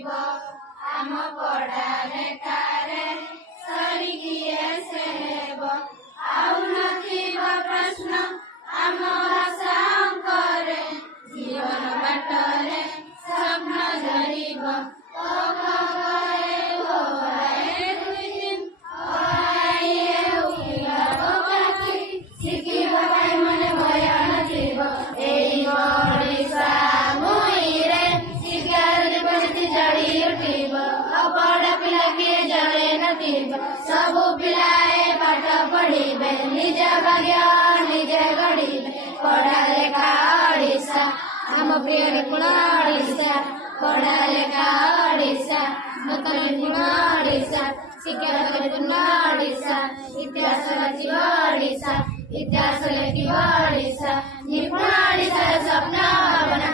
नथिब आम पढ़ा लेखारे सरिकिए से हेब आउ नथिब प्रश्न आम भाषा अंकरे जीवन बाटरे स्वप्न धरिब सबु पिलाए पाठ पढ़िबे निज भाग्य निजे गढ़िबे पढ़ा लेखा ओडिशा आम प्रिय निपुण ओडिशा पढ़ा लेखा ओडिशा नूतन निपुण ओडिशा शिक्षा परिपूर्ण ओडिशा इतिहास रचिब ओडिशा इतिहास लेखिब ओडिशा निपुण ओडिशा स्वप्न भावना